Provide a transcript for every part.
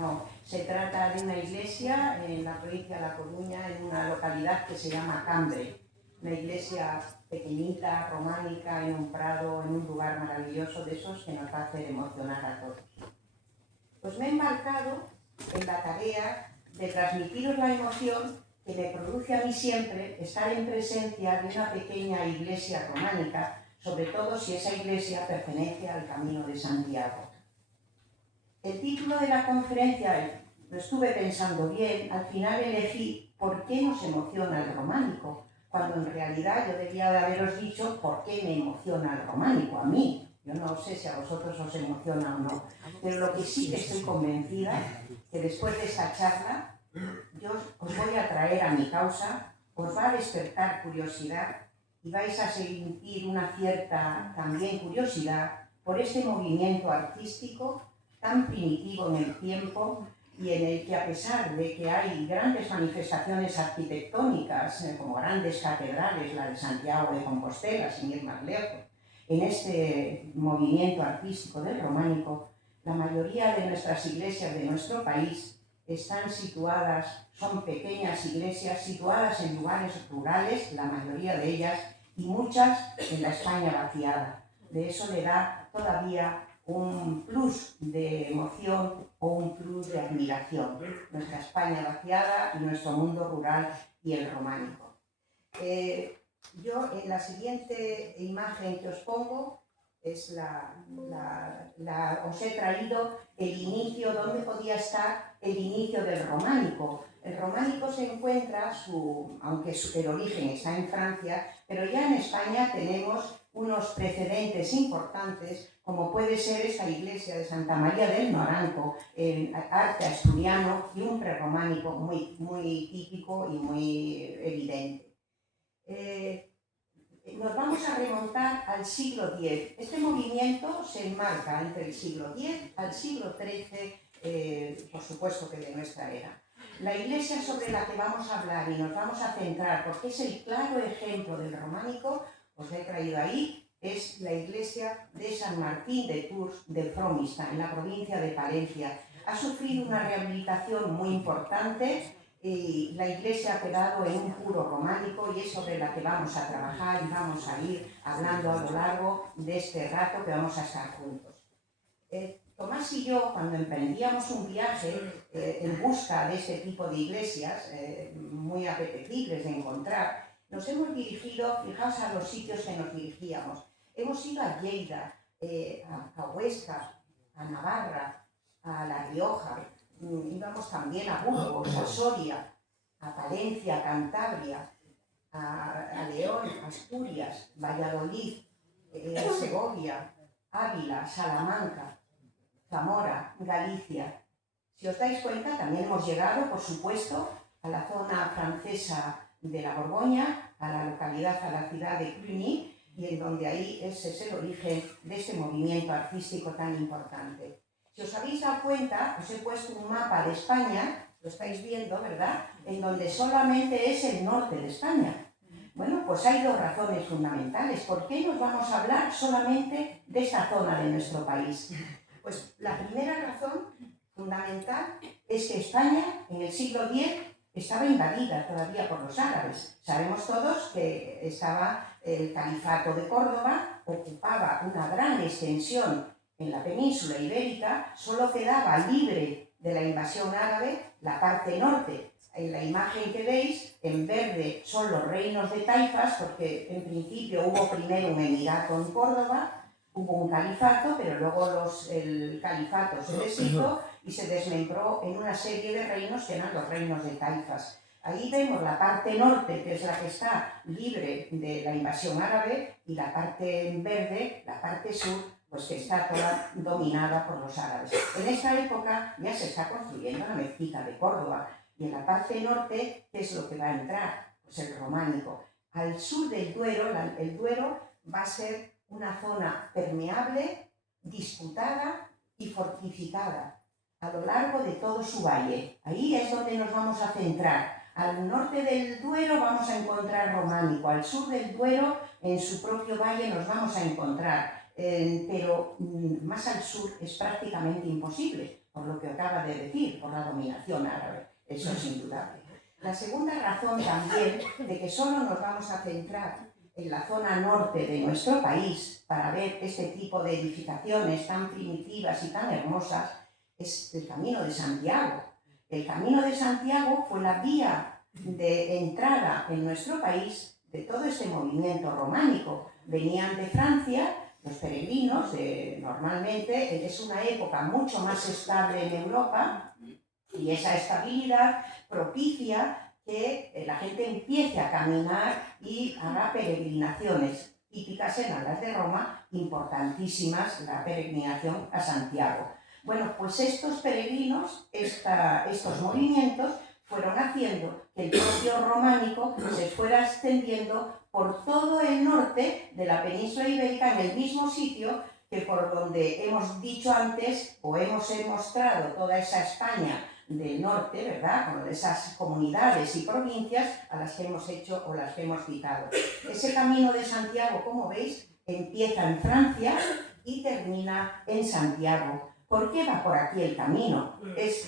No, se trata de una iglesia en la provincia de La Coruña, en una localidad que se llama Cambre. Una iglesia pequeñita, románica, en un prado, en un lugar maravilloso, de esos que nos va a hacer emocionar a todos. Pues me he embarcado en la tarea de transmitiros la emoción que me produce a mí siempre estar en presencia de una pequeña iglesia románica, sobre todo si esa iglesia pertenece al Camino de Santiago. El título de la conferencia lo estuve pensando bien, al final elegí ¿por qué nos emociona el románico? Cuando en realidad yo debía de haberos dicho ¿por qué me emociona el románico? A mí. Yo no sé si a vosotros os emociona o no, pero lo que sí que estoy convencida que después de esta charla yo os voy a traer a mi causa, os va a despertar curiosidad y vais a sentir una cierta también curiosidad por este movimiento artístico tan primitivo en el tiempo y en el que, a pesar de que hay grandes manifestaciones arquitectónicas, como grandes catedrales, la de Santiago de Compostela, sin ir más lejos, en este movimiento artístico del románico, la mayoría de nuestras iglesias de nuestro país están situadas, son pequeñas iglesias situadas en lugares rurales, la mayoría de ellas, y muchas en la España vaciada. De eso le da todavía un plus de emoción o un plus de admiración, nuestra España vaciada y nuestro mundo rural y el románico. Yo en la siguiente imagen que os pongo es os he traído el inicio, dónde podía estar el inicio del románico. El románico se encuentra, aunque el origen está en Francia, pero ya en España tenemos unos precedentes importantes, como puede ser esta iglesia de Santa María del Noranco, en arte asturiano y un prerrománico muy típico y muy evidente. Nos vamos a remontar al siglo X. Este movimiento se enmarca entre el siglo X al siglo XIII, por supuesto que de nuestra era. La iglesia sobre la que vamos a hablar y nos vamos a centrar, porque es el claro ejemplo del románico, os he traído ahí, es la iglesia de San Martín de Tours de Fromista, en la provincia de Palencia. Ha sufrido una rehabilitación muy importante. Y la iglesia ha quedado en un puro románico y es sobre la que vamos a trabajar y vamos a ir hablando a lo largo de este rato que vamos a estar juntos. Tomás y yo, cuando emprendíamos un viaje en busca de este tipo de iglesias, muy apetecibles de encontrar, nos hemos dirigido, fijaos a los sitios que nos dirigíamos. Hemos ido a Lleida, a Huesca, a Navarra, a La Rioja. Íbamos también a Burgos, a Soria, a Palencia, a Cantabria, a León, Asturias, Valladolid, Segovia, Ávila, Salamanca, Zamora, Galicia. Si os dais cuenta, también hemos llegado, por supuesto, a la zona francesa de la Borgoña, a la localidad, a la ciudad de Cluny, y en donde ahí ese es el origen de este movimiento artístico tan importante. Si os habéis dado cuenta, os he puesto un mapa de España, lo estáis viendo, ¿verdad?, en donde solamente es el norte de España. Bueno, pues hay dos razones fundamentales. ¿Por qué nos vamos a hablar solamente de esta zona de nuestro país? Pues la primera razón fundamental es que España en el siglo X estaba invadida todavía por los árabes. Sabemos todos que estaba el Califato de Córdoba, ocupaba una gran extensión en la península ibérica, solo quedaba libre de la invasión árabe la parte norte. En la imagen que veis, en verde son los reinos de taifas, porque en principio hubo primero un emirato en Córdoba, hubo un califato, pero luego el califato se deshizo y se desmembró en una serie de reinos que eran los reinos de taifas. Ahí vemos la parte norte, que es la que está libre de la invasión árabe, y la parte en verde, la parte sur, pues que está toda dominada por los árabes. En esta época ya se está construyendo la mezquita de Córdoba, y en la parte norte, ¿qué es lo que va a entrar? Pues el románico. Al sur del Duero, el Duero va a ser una zona permeable, disputada y fortificada a lo largo de todo su valle. Ahí es donde nos vamos a centrar. Al norte del Duero vamos a encontrar románico, al sur del Duero, en su propio valle, nos vamos a encontrar, pero más al sur es prácticamente imposible, por lo que acaba de decir, por la dominación árabe, eso es indudable. La segunda razón también de que solo nos vamos a centrar en la zona norte de nuestro país para ver este tipo de edificaciones tan primitivas y tan hermosas es el Camino de Santiago. El Camino de Santiago fue la vía de entrada en nuestro país de todo este movimiento románico. Venían de Francia los peregrinos, normalmente es una época mucho más estable en Europa y esa estabilidad propicia que la gente empiece a caminar y haga peregrinaciones típicas en las de Roma, importantísimas, la peregrinación a Santiago. Bueno, pues estos peregrinos, estos movimientos, fueron haciendo que el propio románico se fuera extendiendo por todo el norte de la península ibérica en el mismo sitio que por donde hemos dicho antes o hemos mostrado toda esa España del norte, ¿verdad? Con esas comunidades y provincias a las que hemos hecho o las que hemos citado. Ese Camino de Santiago, como veis, empieza en Francia y termina en Santiago. ¿Por qué va por aquí el camino?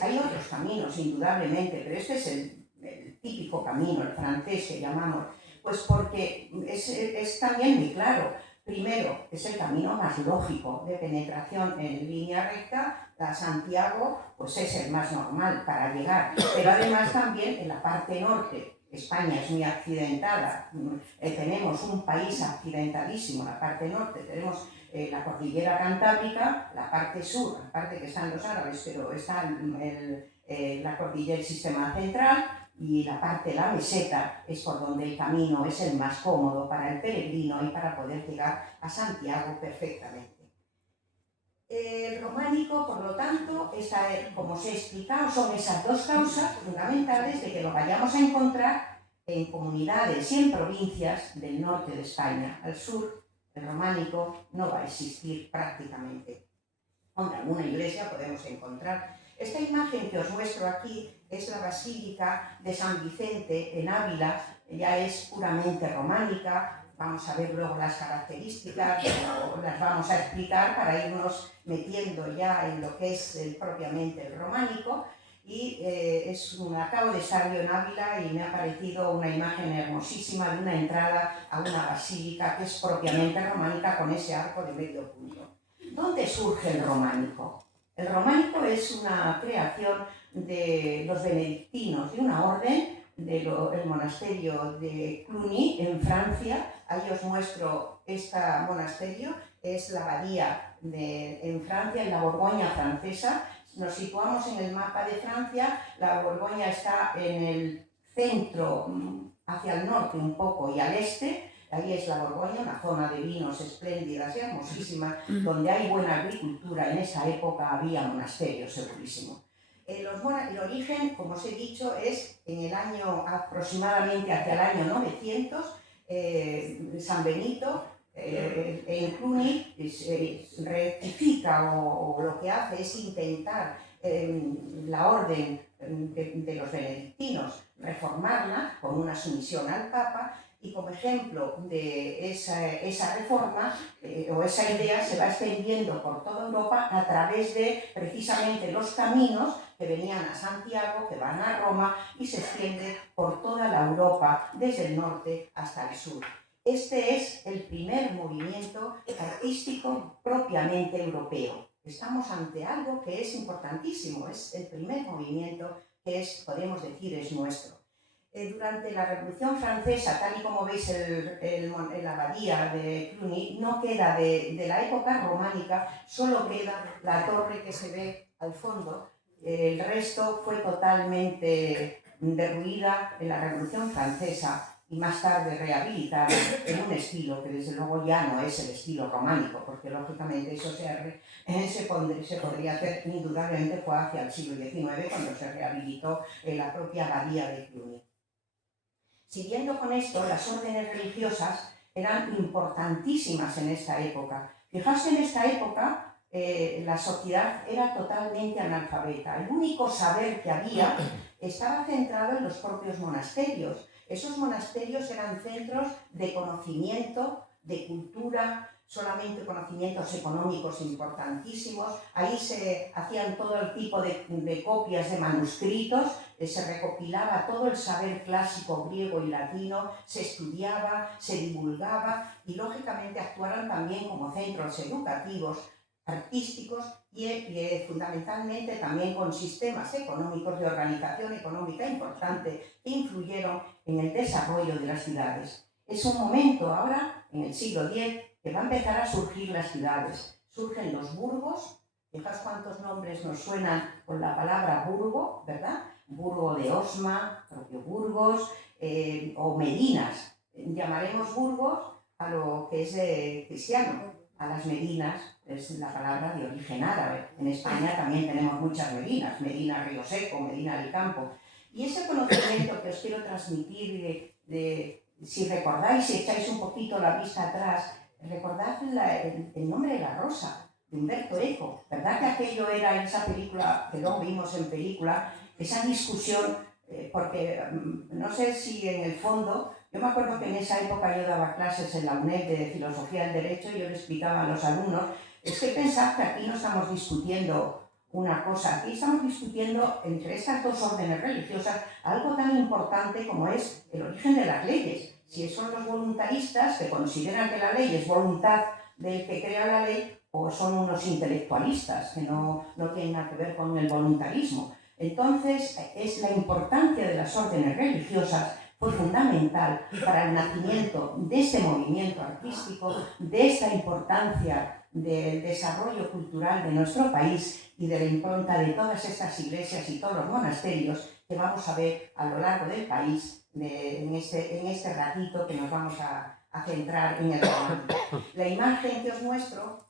Hay otros caminos, indudablemente, pero este es el típico camino, el francés que llamamos, pues porque es también muy claro. Primero, es el camino más lógico de penetración en línea recta. A Santiago, pues es el más normal para llegar. Pero además también en la parte norte, España es muy accidentada. Tenemos un país accidentadísimo, la parte norte. Tenemos la cordillera Cantábrica, la parte sur, la parte que están los árabes, pero está la cordillera del sistema central, y la parte de la meseta es por donde el camino es el más cómodo para el peregrino y para poder llegar a Santiago perfectamente. El románico, por lo tanto, como os he explicado, son esas dos causas fundamentales de que lo vayamos a encontrar en comunidades y en provincias del norte de España. Al sur, el románico no va a existir prácticamente. Aunque alguna iglesia podemos encontrar. Esta imagen que os muestro aquí es la Basílica de San Vicente en Ávila, ya es puramente románica. Vamos a ver luego las características, o las vamos a explicar para irnos metiendo ya en lo que es propiamente el románico. Y acabo de estar yo en Ávila y me ha parecido una imagen hermosísima de una entrada a una basílica que es propiamente románica con ese arco de medio punto. ¿Dónde surge el románico? El románico es una creación de los benedictinos, de una orden del monasterio de Cluny, en Francia. Ahí os muestro este monasterio, es la abadía en Francia, en la Borgoña francesa. Nos situamos en el mapa de Francia, la Borgoña está en el centro, hacia el norte un poco y al este. Ahí es la Borgoña, una zona de vinos espléndidas y hermosísima, donde hay buena agricultura. En esa época había monasterios, segurísimo. El origen, como os he dicho, es en el año aproximadamente hacia el año 900, San Benito en Cluny rectifica o lo que hace es intentar la orden de los benedictinos reformarla con una sumisión al Papa. Y como ejemplo de esa reforma o esa idea se va extendiendo por toda Europa a través de precisamente los caminos que venían a Santiago, que van a Roma y se extiende por toda la Europa, desde el norte hasta el sur. Este es el primer movimiento artístico propiamente europeo. Estamos ante algo que es importantísimo, es el primer movimiento que podemos decir, es nuestro. Durante la Revolución Francesa, tal y como veis en la abadía de Cluny, no queda de la época románica, solo queda la torre que se ve al fondo. El resto fue totalmente derruida en la Revolución Francesa y más tarde rehabilitada en un estilo que desde luego ya no es el estilo románico, porque lógicamente eso se podría hacer indudablemente fue hacia el siglo XIX cuando se rehabilitó la propia abadía de Cluny. Siguiendo con esto, las órdenes religiosas eran importantísimas en esta época. Fijaos que en esta época la sociedad era totalmente analfabeta. El único saber que había estaba centrado en los propios monasterios. Esos monasterios eran centros de conocimiento, de cultura, solamente conocimientos económicos importantísimos. Ahí se hacían todo el tipo de copias de manuscritos, se recopilaba todo el saber clásico griego y latino, se estudiaba, se divulgaba y lógicamente actuaron también como centros educativos, artísticos y fundamentalmente también con sistemas económicos de organización económica importante que influyeron en el desarrollo de las ciudades. Es un momento ahora, en el siglo X, que va a empezar a surgir las ciudades. Surgen los burgos, fijaos cuántos nombres nos suenan con la palabra burgo, ¿verdad? Burgo de Osma, propio Burgos, o medinas. Llamaremos burgos a lo que es cristiano, a las medinas, es la palabra de origen árabe. En España también tenemos muchas medinas, Medina Río Seco, Medina del Campo. Y ese conocimiento que os quiero transmitir si recordáis, si echáis un poquito la vista atrás, recordad el nombre de la rosa, de Umberto Eco. ¿Verdad que aquello era esa película, que luego vimos en película, esa discusión, porque no sé si en el fondo, yo me acuerdo que en esa época yo daba clases en la UNED de Filosofía del Derecho y yo le explicaba a los alumnos, es que pensad que aquí no estamos discutiendo una cosa, aquí estamos discutiendo entre estas dos órdenes religiosas algo tan importante como es el origen de las leyes. Si son los voluntaristas que consideran que la ley es voluntad del que crea la ley, o son unos intelectualistas que no tienen nada que ver con el voluntarismo. Entonces, es la importancia de las órdenes religiosas fue fundamental para el nacimiento de este movimiento artístico, de esta importancia del desarrollo cultural de nuestro país y de la impronta de todas estas iglesias y todos los monasterios que vamos a ver a lo largo del país en este ratito que nos vamos a centrar en el romántico. La imagen que os muestro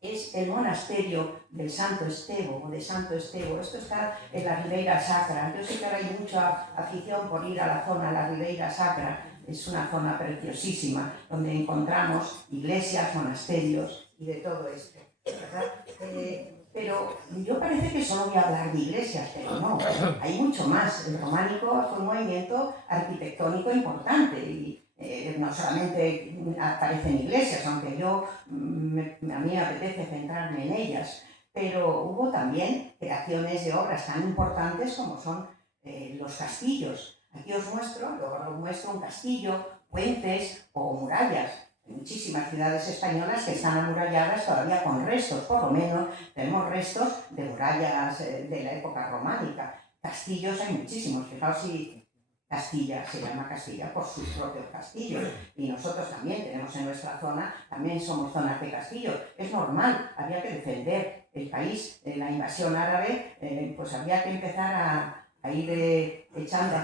es el monasterio del Santo Estevo o de Santo Estevo. Esto está en la Ribeira Sacra. Yo sé que ahora hay mucha afición por ir a la zona, la Ribeira Sacra. Es una zona preciosísima donde encontramos iglesias, monasterios y de todo esto, ¿verdad? Pero yo parece que solo voy a hablar de iglesias, pero no, hay mucho más. El románico fue un movimiento arquitectónico importante y no solamente aparecen iglesias, aunque a mí me apetece centrarme en ellas, pero hubo también creaciones de obras tan importantes como son los castillos. Aquí os muestro un castillo, puentes o murallas. Hay muchísimas ciudades españolas que están amuralladas todavía con restos, por lo menos tenemos restos de murallas de la época románica. Castillos hay muchísimos, fijaos si Castilla se llama Castilla por sus propios castillos y nosotros también tenemos en nuestra zona, también somos zonas de castillos. Es normal, había que defender el país de la invasión árabe, pues había que empezar a ir echando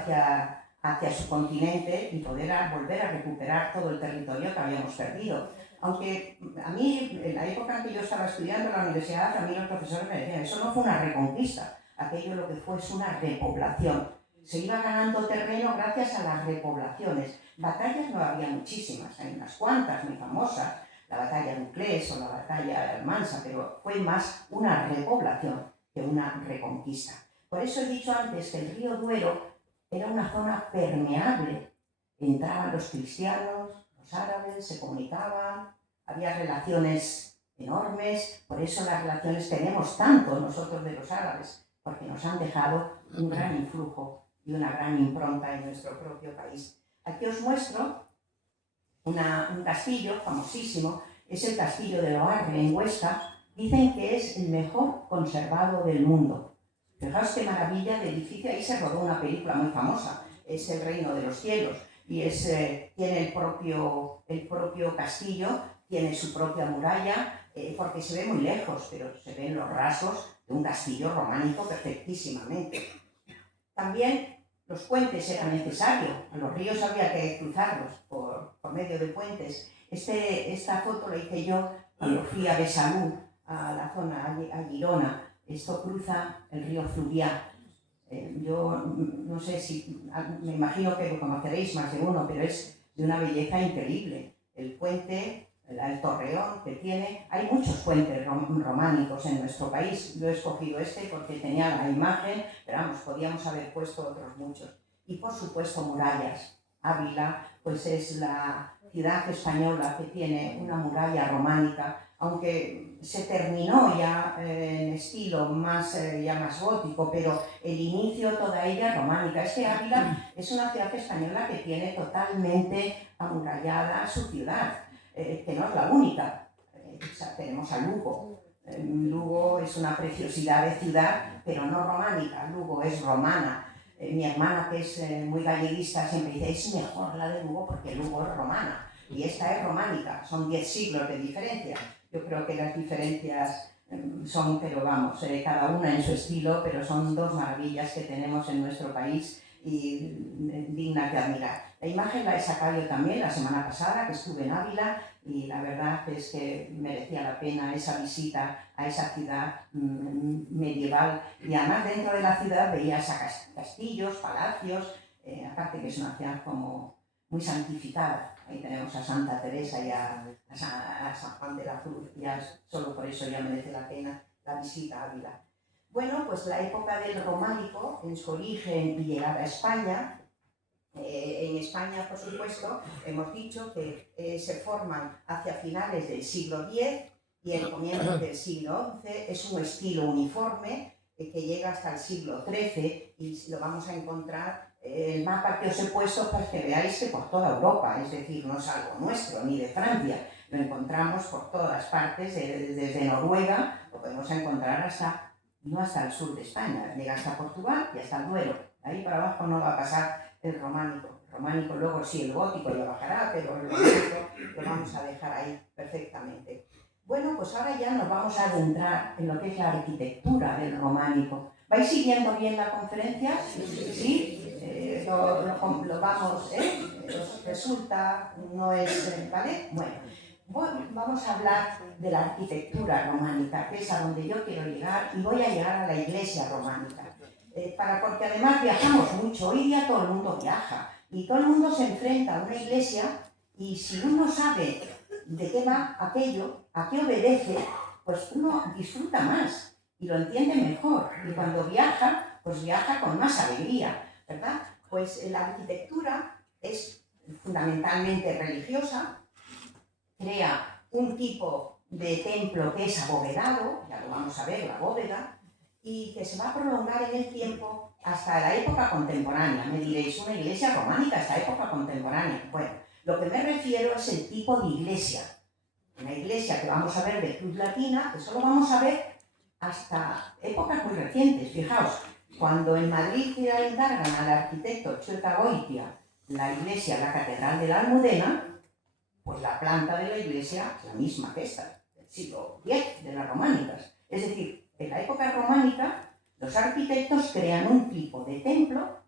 hacia su continente y poder volver a recuperar todo el territorio que habíamos perdido. Aunque a mí, en la época en que yo estaba estudiando en la universidad, a mí los profesores me decían, eso no fue una reconquista, aquello lo que fue es una repoblación. Se iba ganando terreno gracias a las repoblaciones. Batallas no había muchísimas, hay unas cuantas muy famosas, la batalla de Uclés o la batalla de Almansa, pero fue más una repoblación que una reconquista. Por eso he dicho antes que el río Duero era una zona permeable. Entraban los cristianos, los árabes, se comunicaban, había relaciones enormes, por eso las relaciones tenemos tanto nosotros de los árabes, porque nos han dejado un gran influjo y una gran impronta en nuestro propio país. Aquí os muestro un castillo famosísimo, es el castillo de Loarre en Huesca. Dicen que es el mejor conservado del mundo. Fijaos qué maravilla de edificio, ahí se rodó una película muy famosa, es El Reino de los Cielos, y tiene el propio castillo, tiene su propia muralla, porque se ve muy lejos, pero se ven los rasgos de un castillo románico perfectísimamente. También los puentes eran necesarios, a los ríos había que cruzarlos por medio de puentes. Esta foto la hice yo cuando fui a Besalú, a la zona, a Girona. Esto cruza el río Fluvià. Yo no sé si, me imagino que lo conoceréis más de uno, pero es de una belleza increíble. El puente, el torreón que tiene, hay muchos puentes románicos en nuestro país. Yo he escogido este porque tenía la imagen, pero vamos, podíamos haber puesto otros muchos. Y por supuesto murallas. Ávila pues es la ciudad española que tiene una muralla románica, aunque se terminó ya en estilo más gótico, pero el inicio toda ella románica. Es que Ávila es una ciudad española que tiene totalmente amurallada su ciudad, que no es la única. O sea, tenemos a Lugo. Lugo es una preciosidad de ciudad, pero no románica. Lugo es romana. Mi hermana, que es muy galleguista, siempre dice, es mejor la de Lugo porque Lugo es romana y esta es románica. Son 10 siglos de diferencia. Yo creo que las diferencias son, pero vamos, cada una en su estilo, pero son dos maravillas que tenemos en nuestro país y dignas de admirar. La imagen la he sacado yo también la semana pasada, que estuve en Ávila, y la verdad es que merecía la pena esa visita a esa ciudad medieval, y además dentro de la ciudad veías a castillos, palacios, aparte que es una ciudad como muy santificada. Ahí tenemos a Santa Teresa y a San Juan de la Cruz, ya solo por eso ya merece la pena la visita a Ávila. Bueno, pues la época del románico, en su origen y llegada a España. En España, por supuesto, hemos dicho que se forman hacia finales del siglo X y el comienzo del siglo XI. Es un estilo uniforme que llega hasta el siglo XIII y lo vamos a encontrar. El mapa que os he puesto para que veáis que por toda Europa, es decir, no es algo nuestro ni de Francia, lo encontramos por todas partes, desde Noruega lo podemos encontrar no hasta el sur de España, llega hasta Portugal y hasta el Duero. Ahí para abajo no va a pasar el románico. El románico luego sí, el gótico ya bajará, pero el románico lo vamos a dejar ahí perfectamente. Bueno, pues ahora ya nos vamos a adentrar en lo que es la arquitectura del románico. ¿Vais siguiendo bien la conferencia? ¿Sí? Lo vamos, ¿Os resulta? ¿No es? ¿Vale? Bueno, vamos a hablar de la arquitectura románica, que es a donde yo quiero llegar, y voy a llegar a la iglesia románica. Porque además viajamos mucho, hoy día todo el mundo viaja y todo el mundo se enfrenta a una iglesia, y si uno sabe de qué va aquello, a qué obedece, pues uno disfruta más y lo entiende mejor, y cuando viaja, pues viaja con más alegría, ¿verdad? Pues la arquitectura es fundamentalmente religiosa, crea un tipo de templo que es abovedado, ya lo vamos a ver, la bóveda, y que se va a prolongar en el tiempo hasta la época contemporánea. Me diréis, una iglesia románica hasta época contemporánea. Bueno, lo que me refiero es el tipo de iglesia. Una iglesia que vamos a ver de cruz latina, eso lo vamos a ver hasta épocas muy recientes. Fijaos, cuando en Madrid le encargan al arquitecto Chueca Goitia la iglesia, la Catedral de la Almudena, pues la planta de la iglesia es la misma que esta, del siglo X, de las románicas. Es decir, en la época románica, los arquitectos crean un tipo de templo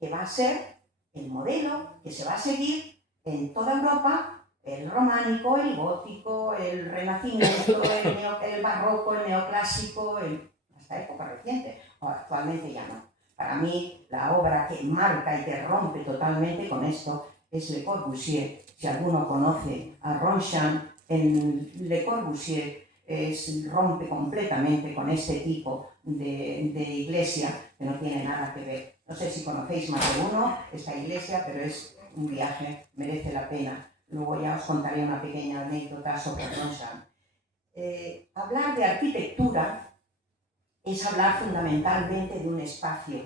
que va a ser el modelo que se va a seguir en toda Europa, el románico, el gótico, el renacimiento, el barroco, el neoclásico, hasta época reciente, o actualmente ya no. Para mí, la obra que marca y que rompe totalmente con esto es Le Corbusier. Si alguno conoce a Ronchamp, en Le Corbusier rompe completamente con este tipo de iglesia que no tiene nada que ver. No sé si conocéis más de uno esta iglesia, pero es un viaje, merece la pena. Luego ya os contaré una pequeña anécdota sobre Ronchamp. Hablar de arquitectura es hablar fundamentalmente de un espacio.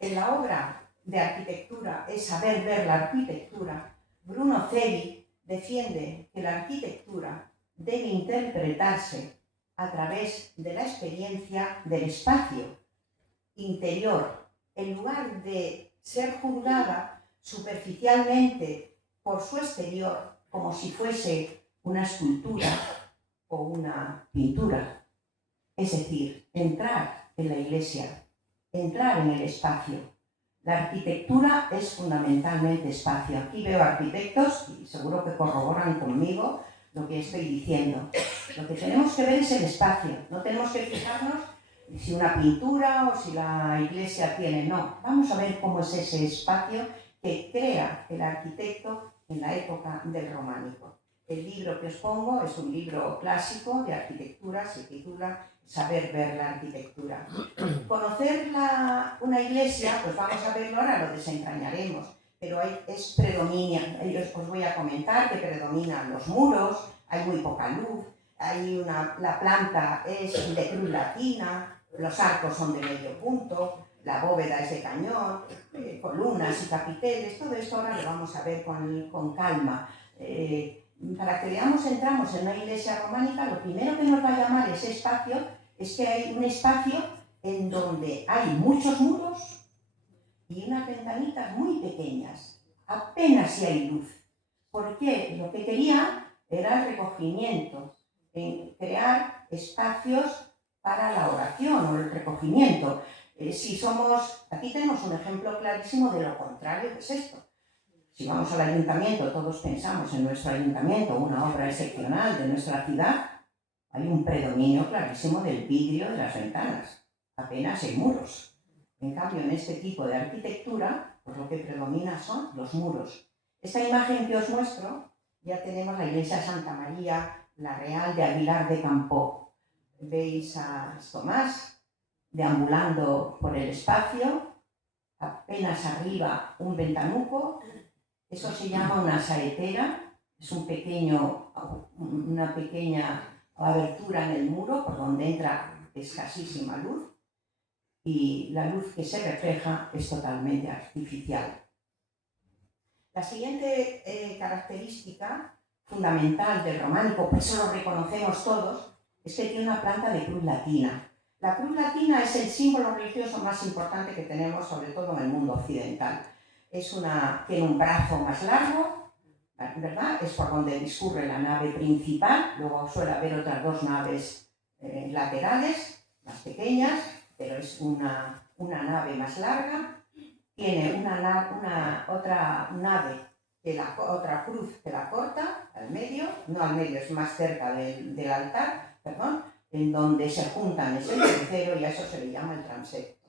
En la obra de arquitectura es saber ver la arquitectura. Bruno Cevi defiende que la arquitectura debe interpretarse a través de la experiencia del espacio interior, en lugar de ser juzgada superficialmente por su exterior, como si fuese una escultura o una pintura. Es decir, entrar en la iglesia, entrar en el espacio. La arquitectura es fundamentalmente espacio. Aquí veo arquitectos y seguro que corroboran conmigo lo que estoy diciendo. Lo que tenemos que ver es el espacio. No tenemos que fijarnos si una pintura o si la iglesia tiene. No, vamos a ver cómo es ese espacio que crea el arquitecto en la época del románico. El libro que os pongo es un libro clásico de arquitectura, se titula Saber ver la arquitectura. Conocer una iglesia, pues vamos a verlo ahora, lo desentrañaremos, pero os voy a comentar que predominan los muros, hay muy poca luz, la planta es de cruz latina, los arcos son de medio punto, la bóveda es de cañón, columnas y capiteles. Todo esto ahora lo vamos a ver con calma. Para que veamos, entramos en una iglesia románica, lo primero que nos va a llamar ese espacio es que hay un espacio en donde hay muchos muros y unas ventanitas muy pequeñas, apenas si hay luz. Porque lo que quería era el recogimiento, crear espacios para la oración o el recogimiento. Aquí tenemos un ejemplo clarísimo de lo contrario que es esto. Si vamos al ayuntamiento, todos pensamos en nuestro ayuntamiento, una obra excepcional de nuestra ciudad, hay un predominio clarísimo del vidrio de las ventanas, apenas hay muros. En cambio, en este tipo de arquitectura, pues lo que predomina son los muros. Esta imagen que os muestro, ya tenemos la iglesia Santa María la Real de Aguilar de Campoo. Veis a Tomás deambulando por el espacio, apenas arriba un ventanuco. Eso se llama una saetera, es una pequeña abertura en el muro por donde entra escasísima luz y la luz que se refleja es totalmente artificial. La siguiente característica fundamental del románico, por eso lo reconocemos todos, es que tiene una planta de cruz latina. La cruz latina es el símbolo religioso más importante que tenemos, sobre todo en el mundo occidental. Tiene un brazo más largo, ¿verdad? Es por donde discurre la nave principal, luego suele haber otras dos naves laterales, más pequeñas, pero es una nave más larga. Tiene otra nave, otra cruz que la corta al medio, no al medio, es más cerca del altar, en donde se juntan, es el tercero y a eso se le llama el transepto.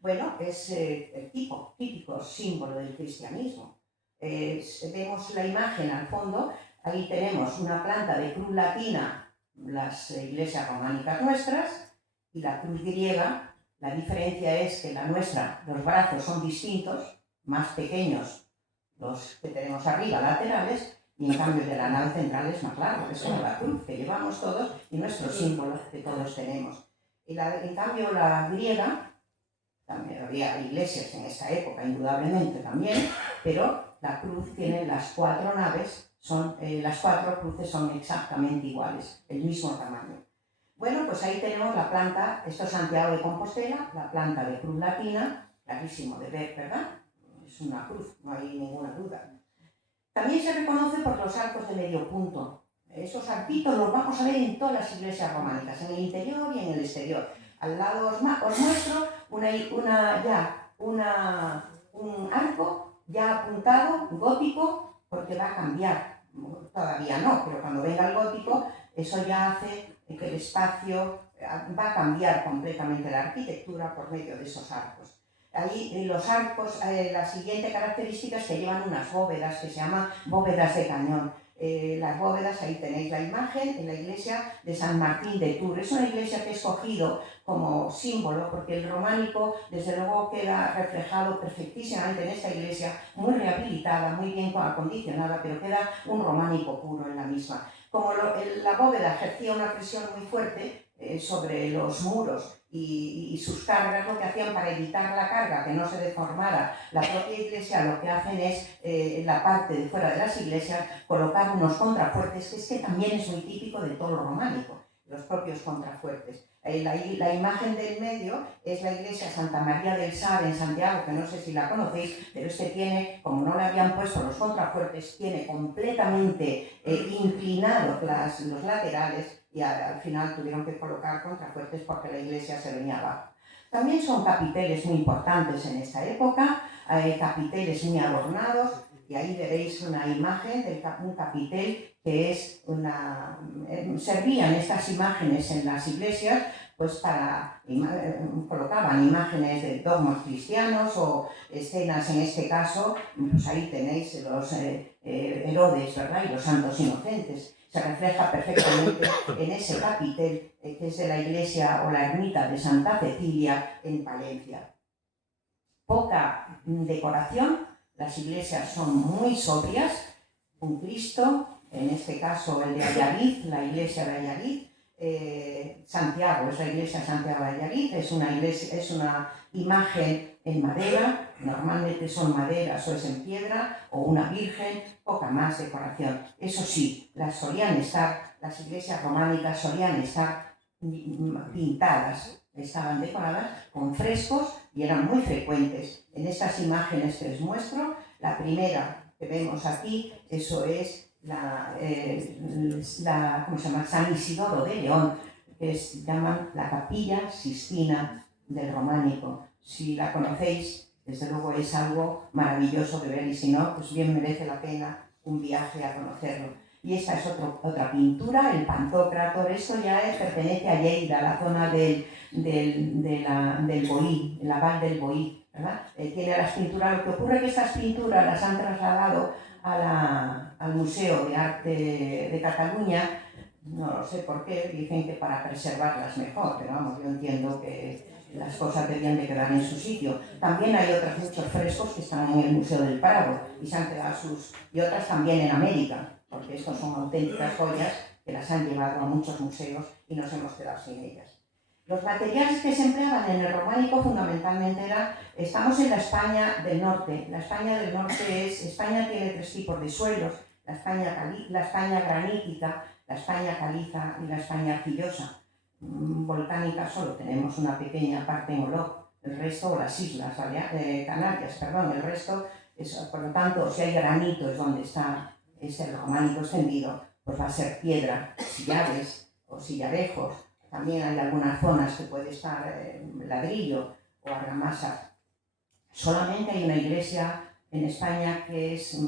Bueno, es el típico símbolo del cristianismo. Vemos la imagen al fondo, ahí tenemos una planta de cruz latina, las iglesias románicas nuestras, y la cruz griega. La diferencia es que la nuestra, los brazos son distintos, más pequeños los que tenemos arriba, laterales, y en cambio de la nave central es más largo, es como la cruz que llevamos todos y nuestro símbolo que todos tenemos. En cambio la griega, también había iglesias en esa época, indudablemente también, pero la cruz tiene las cuatro naves, las cuatro cruces son exactamente iguales, el mismo tamaño. Bueno, pues ahí tenemos la planta, esto es Santiago de Compostela, la planta de cruz latina, clarísimo de ver, ¿verdad? Es una cruz, no hay ninguna duda. También se reconoce por los arcos de medio punto. Esos arquitos los vamos a ver en todas las iglesias románicas, en el interior y en el exterior. Al lado os muestro un arco ya apuntado, gótico, porque va a cambiar. Todavía no, pero cuando venga el gótico, eso ya hace que el espacio va a cambiar completamente la arquitectura por medio de esos arcos. Ahí los arcos, la siguiente característica es que llevan unas bóvedas que se llaman bóvedas de cañón. Las bóvedas, ahí tenéis la imagen en la iglesia de San Martín de Tours. Es una iglesia que he escogido como símbolo porque el románico desde luego queda reflejado perfectísimamente en esta iglesia, muy rehabilitada, muy bien acondicionada, pero queda un románico puro en la misma. Como la bóveda ejercía una presión muy fuerte sobre los muros y sus cargas, lo que hacían para evitar la carga, que no se deformara la propia iglesia, lo que hacen es en la parte de fuera de las iglesias colocar unos contrafuertes, que es que también es muy típico de todo lo románico, los propios contrafuertes. La imagen del medio es la iglesia Santa María del Sar en Santiago, que no sé si la conocéis, pero es que tiene, como no le habían puesto los contrafuertes, tiene completamente inclinados los laterales y al final tuvieron que colocar contrafuertes porque la iglesia se venía abajo. También son capiteles muy importantes en esta época, capiteles muy adornados, y ahí veréis una imagen de un capitel que es servían estas imágenes en las iglesias pues colocaban imágenes de dogmas cristianos o escenas, en este caso, pues ahí tenéis los Herodes, ¿verdad? Y los santos inocentes. Se refleja perfectamente en ese capitel que es de la iglesia o la ermita de Santa Cecilia en Palencia. Poca decoración. Las iglesias son muy sobrias, un Cristo, en este caso el de Ayariz, la iglesia de Ayariz, Santiago, es la iglesia de Santiago de Ayariz, es una imagen en madera, normalmente son maderas o es en piedra, o una virgen, poca más decoración. Eso sí, las iglesias románicas solían estar pintadas, estaban decoradas con frescos y eran muy frecuentes. En estas imágenes que les muestro, la primera que vemos aquí, eso es ¿cómo se llama? San Isidoro de León, que llaman la Capilla Sistina del Románico. Si la conocéis, desde luego es algo maravilloso de ver, y si no, pues bien merece la pena un viaje a conocerlo. Y esta es otra pintura, el Pantocrátor. Esto ya pertenece a Lleida, la zona del Boí, la Val del Boí, ¿verdad? Tiene las pinturas. Lo que ocurre es que estas pinturas las han trasladado al Museo de Arte de Cataluña, no lo sé por qué, dicen que para preservarlas mejor, pero vamos, yo entiendo que las cosas debían de quedar en su sitio. También hay otros muchos frescos que están en el Museo del Prado y se han quedado y otras también en América, porque estos son auténticas joyas que las han llevado a muchos museos y nos hemos quedado sin ellas. Los materiales que se empleaban en el románico fundamentalmente estamos en la España del Norte. La España del Norte España tiene tres tipos de suelos: la España granítica, la España caliza y la España arcillosa. Volcánica solo tenemos una pequeña parte en Olot, el resto, o las islas Canarias, perdón, el resto, por lo tanto, si hay granito es donde está el románico extendido, pues va a ser piedra, sillares o sillarejos. También hay algunas zonas que puede estar ladrillo o argamasa. Solamente hay una iglesia en España que es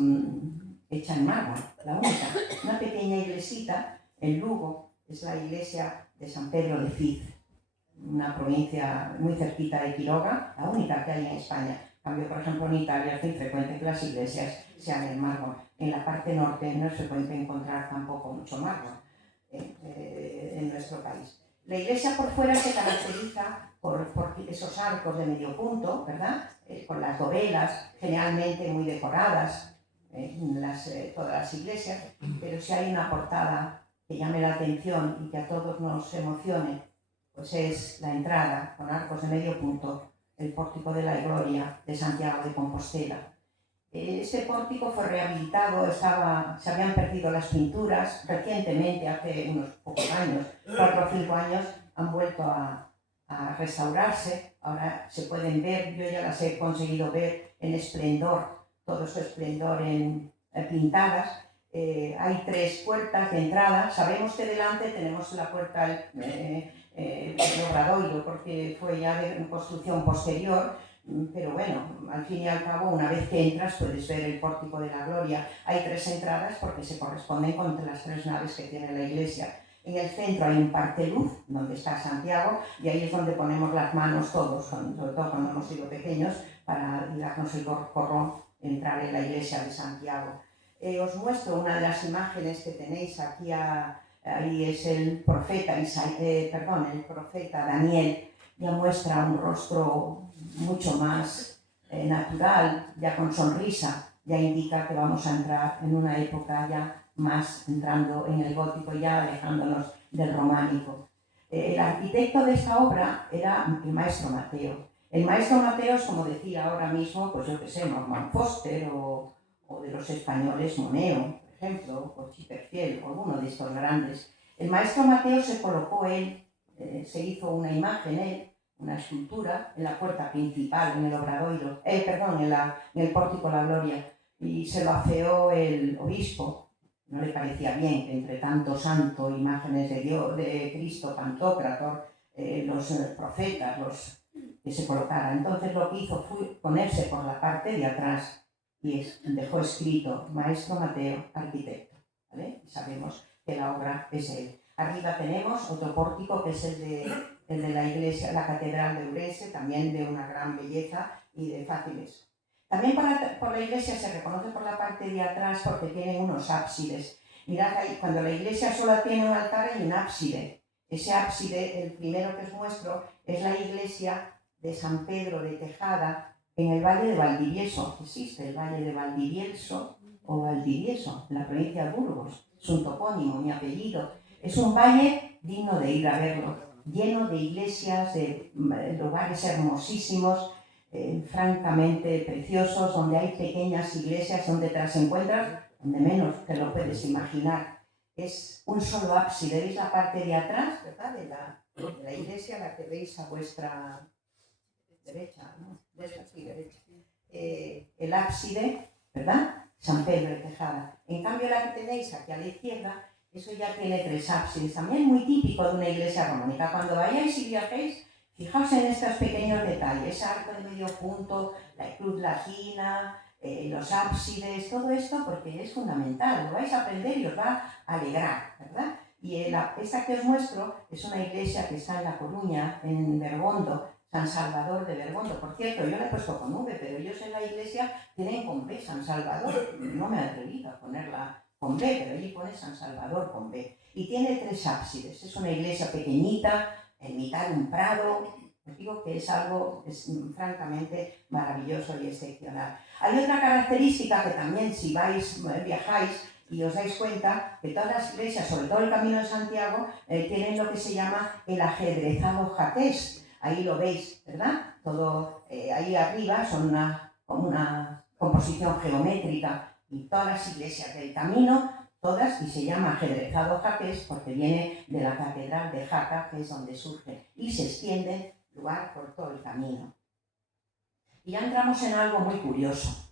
hecha en mármol, la única. Una pequeña iglesita en Lugo, es la iglesia de San Pedro de Cid, una provincia muy cerquita de Quiroga, la única que hay en España. En cambio, por ejemplo, en Italia es muy frecuente que las iglesias sean en mármol. En la parte norte no es frecuente encontrar tampoco mucho mármol en nuestro país. La iglesia por fuera se caracteriza por esos arcos de medio punto, ¿verdad? Con las dovelas, generalmente muy decoradas, todas las iglesias, pero si hay una portada que llame la atención y que a todos nos emocione, pues es la entrada con arcos de medio punto, el Pórtico de la Gloria de Santiago de Compostela. Este pórtico fue rehabilitado, se habían perdido las pinturas, recientemente, hace unos pocos años, 4 o 5 años, han vuelto a restaurarse. Ahora se pueden ver, yo ya las he conseguido ver en esplendor, todo su esplendor pintadas. Hay 3 puertas de entrada. Sabemos que delante tenemos la puerta del Obradoiro, porque fue ya de construcción posterior. Pero bueno, al fin y al cabo, una vez que entras puedes ver el Pórtico de la Gloria. Hay 3 entradas porque se corresponden con las 3 naves que tiene la iglesia. En el centro hay un parteluz donde está Santiago, y ahí es donde ponemos las manos todos, sobre todo cuando hemos sido pequeños, para darnos el corrón, entrar en la iglesia de Santiago. Os muestro una de las imágenes que tenéis aquí. Ahí es el profeta Daniel. Ya muestra un rostro mucho más natural, ya con sonrisa, ya indica que vamos a entrar en una época ya más entrando en el gótico, ya alejándonos del románico. El arquitecto de esta obra era el maestro Mateo. El maestro Mateo es, como decía ahora mismo, pues yo qué sé, Norman Foster o de los españoles Moneo, por ejemplo, o Chiperfiel, o uno de estos grandes. El maestro Mateo se colocó se hizo una imagen, una escultura en la puerta principal, en el Obradoiro, en el Pórtico de la Gloria, y se lo afeó el obispo. No le parecía bien que entre tanto santo, imágenes de Dios, de Cristo, Pantocrátor, los profetas, que se colocaran. Entonces lo que hizo fue ponerse por la parte de atrás y dejó escrito Maestro Mateo, arquitecto, ¿vale? Sabemos que la obra es él. Arriba tenemos otro pórtico que es el de la iglesia, la catedral de Ourense, también de una gran belleza y de fáciles. También por la iglesia se reconoce por la parte de atrás porque tiene unos ábsides. Mirad ahí, cuando la iglesia solo tiene un altar hay un ábside. Ese ábside, el primero que os muestro, es la iglesia de San Pedro de Tejada en el Valle de Valdivieso. Existe el Valle de Valdivieso o Valdivieso, en la provincia de Burgos. Es un topónimo, mi apellido. Es un valle digno de ir a verlo, lleno de iglesias, de lugares hermosísimos, francamente preciosos, donde hay pequeñas iglesias donde te las encuentras, donde menos te lo puedes imaginar. Es un solo ábside. ¿Veis la parte de atrás, verdad? De la iglesia, la que veis a vuestra derecha, ¿no? Sí, derecha. El ábside, ¿verdad? San Pedro de Tejada. En cambio, la que tenéis aquí a la izquierda, eso ya tiene 3 ábsides. También muy típico de una iglesia románica. Cuando vayáis y viajéis, fijaos en estos pequeños detalles. Arco de medio punto, la cruz latina, los ábsides, todo esto porque es fundamental. Lo vais a aprender y os va a alegrar, ¿verdad? Y esta que os muestro es una iglesia que está en La Coruña, en Bergondo, San Salvador de Bergondo. Por cierto, yo la he puesto con V, pero ellos en la iglesia tienen con B, San Salvador. No me he atrevido a ponerla con B, pero allí pone San Salvador con B. Y tiene 3 ábsides. Es una iglesia pequeñita, en mitad de un prado. Os digo que es algo francamente maravilloso y excepcional. Hay otra característica que también, si viajáis y os dais cuenta, que todas las iglesias, sobre todo el Camino de Santiago, tienen lo que se llama el ajedrezado jaqués. Ahí lo veis, ¿verdad? Todo ahí arriba son como una composición geométrica, y todas las iglesias del camino, todas, y se llama ajedrezado jaqués porque viene de la catedral de Jaca, que es donde surge, y se extiende lugar por todo el camino. Y ya entramos en algo muy curioso.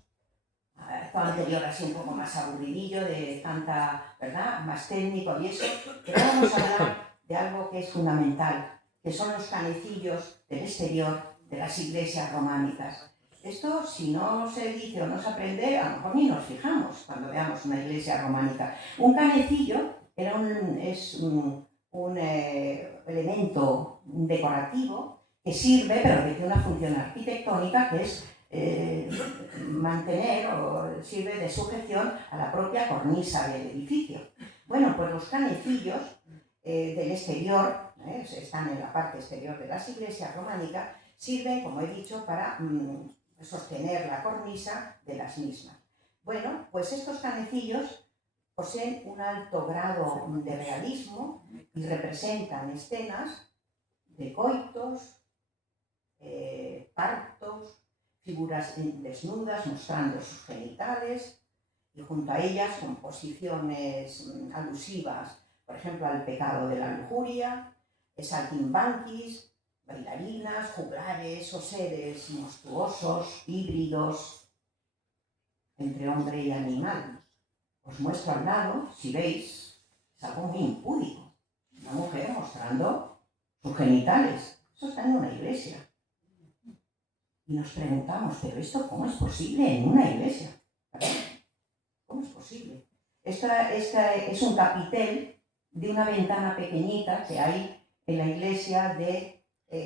Esto anterior así un poco más aburridillo, de tanta, ¿verdad?, más técnico y eso, pero vamos a hablar de algo que es fundamental, que son los canecillos del exterior de las iglesias románicas. Esto, si no se dice o no se aprende, a lo mejor ni nos fijamos cuando veamos una iglesia románica. Un canecillo es un elemento decorativo que sirve, pero que tiene una función arquitectónica, que es mantener o sirve de sujeción a la propia cornisa del edificio. Bueno, pues los canecillos del exterior, están en la parte exterior de las iglesias románicas, sirven, como he dicho, para sostener la cornisa de las mismas. Bueno, pues estos canecillos poseen un alto grado de realismo y representan escenas de coitos, partos, figuras desnudas mostrando sus genitales y junto a ellas composiciones alusivas, por ejemplo, al pecado de la lujuria, saltimbanquis, bailarinas, juglares o seres monstruosos, híbridos, entre hombre y animal. Os muestro al lado, si veis, es algo muy impúdico. Una mujer mostrando sus genitales. Eso está en una iglesia. Y nos preguntamos, ¿pero esto cómo es posible en una iglesia? ¿Cómo es posible? Esta es un capitel de una ventana pequeñita que hay en la iglesia de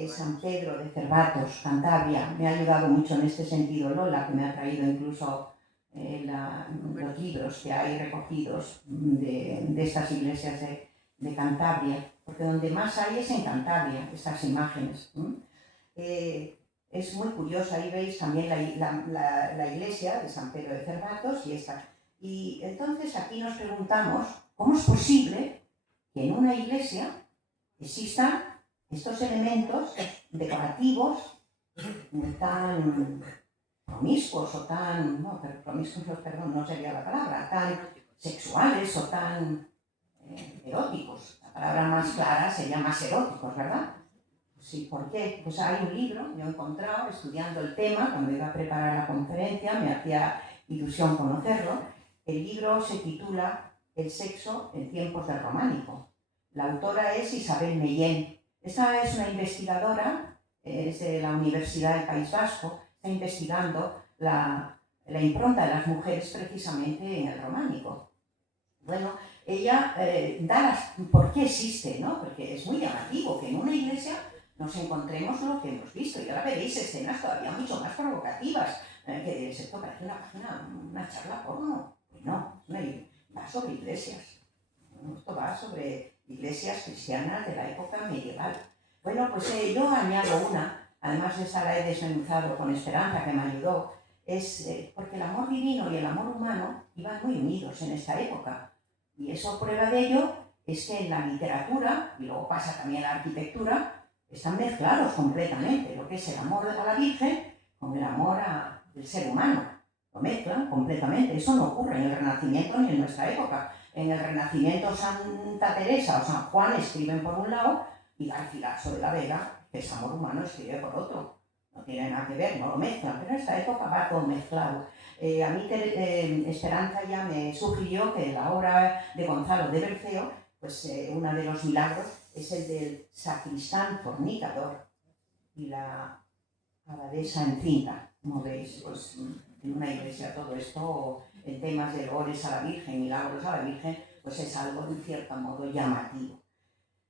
San Pedro de Cervatos, Cantabria. Me ha ayudado mucho en este sentido Lola, que me ha traído incluso los libros que hay recogidos de estas iglesias de Cantabria, porque donde más hay es en Cantabria, estas imágenes. Es muy curioso, ahí veis también la iglesia de San Pedro de Cervatos y esta. Y entonces aquí nos preguntamos, ¿cómo es posible que en una iglesia existan estos elementos decorativos tan promiscuos o tan, no, promiscuos, perdón, no sería la palabra, tan sexuales o tan eróticos? La palabra más clara sería más eróticos, ¿verdad? Sí, ¿por qué? Pues hay un libro, yo he encontrado, estudiando el tema, cuando iba a preparar la conferencia, me hacía ilusión conocerlo. El libro se titula El sexo en tiempos del románico. La autora es Isabel Mellén. Esta es una investigadora, es de la Universidad del País Vasco, está investigando la impronta de las mujeres precisamente en el románico. Bueno, ella da por qué existe, ¿no? Porque es muy llamativo que en una iglesia nos encontremos lo que hemos visto, y ahora veréis escenas todavía mucho más provocativas, que esto parece una página, una charla porno. Pues no, va sobre iglesias. Esto va sobre iglesias cristianas de la época medieval. Bueno, pues yo añado una, además esta la he desmenuzado con Esperanza, que me ayudó, es porque el amor divino y el amor humano iban muy unidos en esta época. Y eso, prueba de ello, es que en la literatura, y luego pasa también en la arquitectura, están mezclados completamente lo que es el amor a la Virgen con el amor del ser humano. Lo mezclan completamente. Eso no ocurre en el Renacimiento ni en nuestra época. En el Renacimiento Santa Teresa o San Juan escriben por un lado y Garcilaso de la Vega, que es amor humano, escribe por otro. No tiene nada que ver, no lo mezclan, pero en esta época va todo mezclado. A mí Esperanza ya me sugirió que en la obra de Gonzalo de Berceo, pues uno de los milagros es el del sacristán fornicador y la abadesa encinta. Como veis, pues en una iglesia todo esto, en temas de loores a la Virgen, milagros a la Virgen, pues es algo de cierto modo llamativo.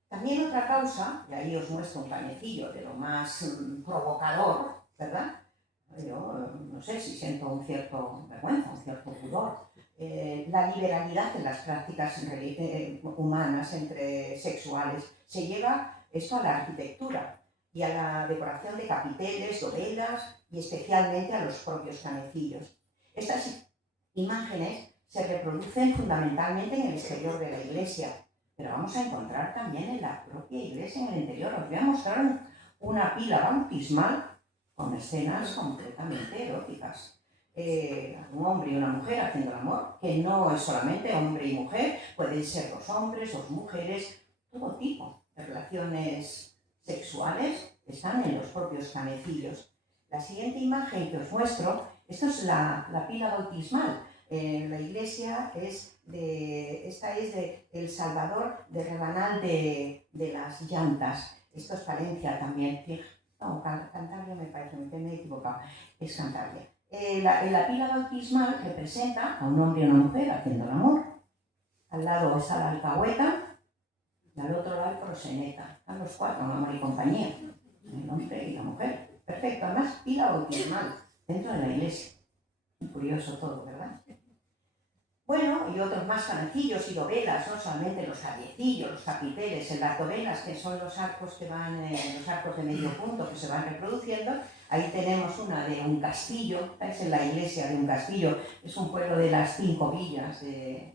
También otra causa, y ahí os muestro un panecillo de lo más provocador, ¿verdad? Yo no sé si siento un cierto vergüenza, un cierto pudor. La liberalidad en las prácticas humanas entre sexuales. Se lleva esto a la arquitectura y a la decoración de capiteles, dovelas y especialmente a los propios canecillos. Estas imágenes se reproducen fundamentalmente en el exterior de la iglesia, pero vamos a encontrar también en la propia iglesia, en el interior. Os voy a mostrar una pila bautismal con escenas completamente eróticas. Un hombre y una mujer haciendo el amor, que no es solamente hombre y mujer, pueden ser dos hombres, dos mujeres, todo tipo de relaciones sexuales están en los propios canecillos. La siguiente imagen que os muestro, esto es la pila bautismal. La iglesia esta es de El Salvador de Rebanal de las Llantas. Esto es Palencia también. No, Cantabria me parece, me he equivocado, es Cantabria. La pila bautismal representa a un hombre y una mujer haciendo el amor. Al lado está la alcahueta y al otro lado el proseneta. Están los cuatro, amor y compañía, el hombre y la mujer. Perfecto, además pila bautismal dentro de la iglesia. Muy curioso todo, ¿verdad? Bueno, y otros más canecillos y dovelas, no solamente los cabiecillos, los capiteles, en las dovelas, que son los arcos que van, los arcos de medio punto que se van reproduciendo. Ahí tenemos una de un castillo, es en la iglesia de un castillo, es un pueblo de las 5 villas de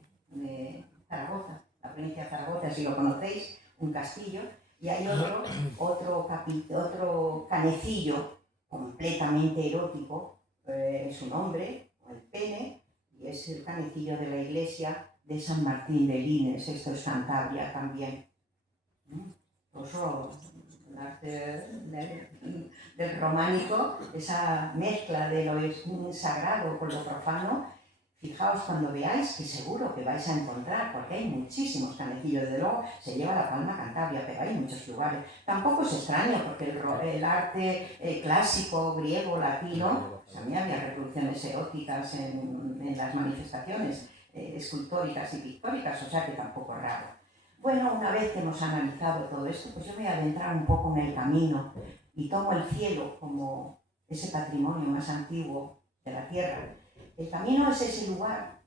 Zaragoza, la provincia de Zaragoza, si lo conocéis, un castillo. Y hay otro canecillo completamente erótico, es un hombre, con el pene, y es el canecillo de la iglesia de San Martín de Lines. Esto es Cantabria también. El arte del románico, esa mezcla de lo sagrado con lo profano. Fijaos cuando veáis, que seguro que vais a encontrar, porque hay muchísimos canecillos. Desde luego se lleva la palma Cantabria, pero hay muchos lugares. Tampoco es extraño, porque el arte clásico, griego, latino, pues también había reproducciones eróticas en las manifestaciones escultóricas y pictóricas, o sea que tampoco es raro. Bueno, una vez que hemos analizado todo esto, pues yo me voy a adentrar un poco en el camino y tomo el cielo como ese patrimonio más antiguo de la tierra. El camino es ese lugar,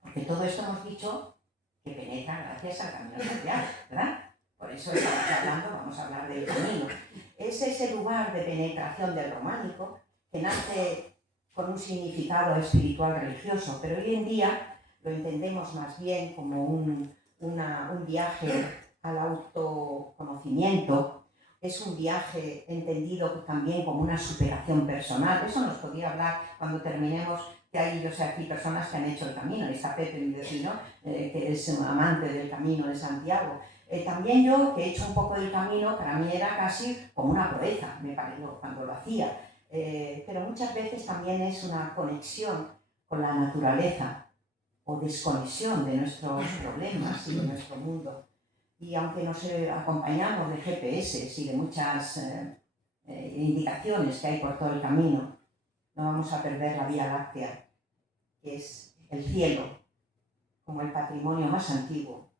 porque todo esto hemos dicho que penetra gracias al camino de Santiago, ¿verdad? Por eso estamos hablando, vamos a hablar del camino. Es ese lugar de penetración del románico que nace con un significado espiritual religioso, pero hoy en día lo entendemos más bien como un viaje al autoconocimiento. Es un viaje entendido también como una superación personal. Eso nos podría hablar cuando terminemos, que hay, yo sé, aquí personas que han hecho el camino. Está Pepe, mi vecino, que es un amante del Camino de Santiago. También yo, que he hecho un poco del camino, para mí era casi como una proeza, me pareció, cuando lo hacía. Pero muchas veces también es una conexión con la naturaleza o desconexión de nuestros problemas y de nuestro mundo. Y aunque nos acompañamos de GPS y de muchas indicaciones que hay por todo el camino, no vamos a perder la Vía Láctea, que es el cielo, como el patrimonio más antiguo